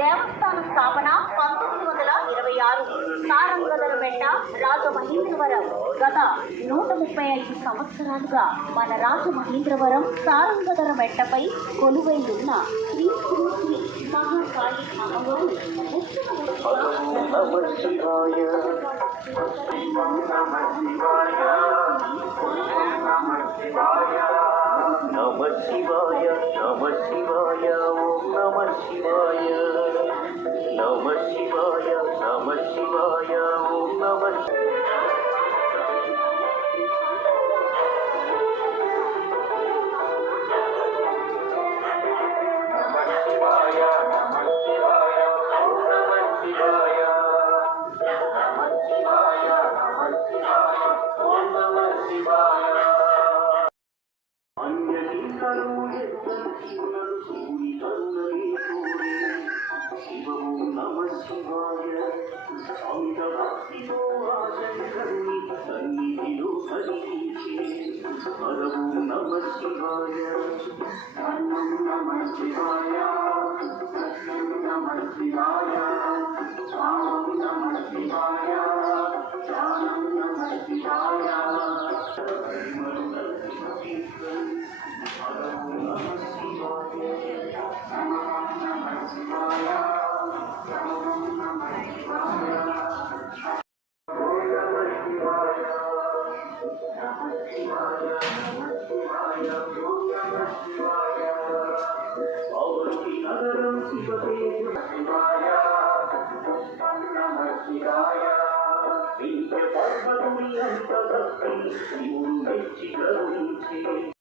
దేవస్థాన స్థాపన 1926. సారంగధరమెట్ట రాజమహేంద్రవరం. గత 135 సంవత్సరాలుగా మన రాజమహేంద్రవరం సారంగధరమెట్టపై కొలువైయున్న శ్రీ శ్రీ శ్రీ మహాకాళి అమ్మవారు Namah Shivaya, Namah Shivaya, Om Namah Shivaya, Namah Shivaya, Namah Shivaya, Om Namah Shivaya.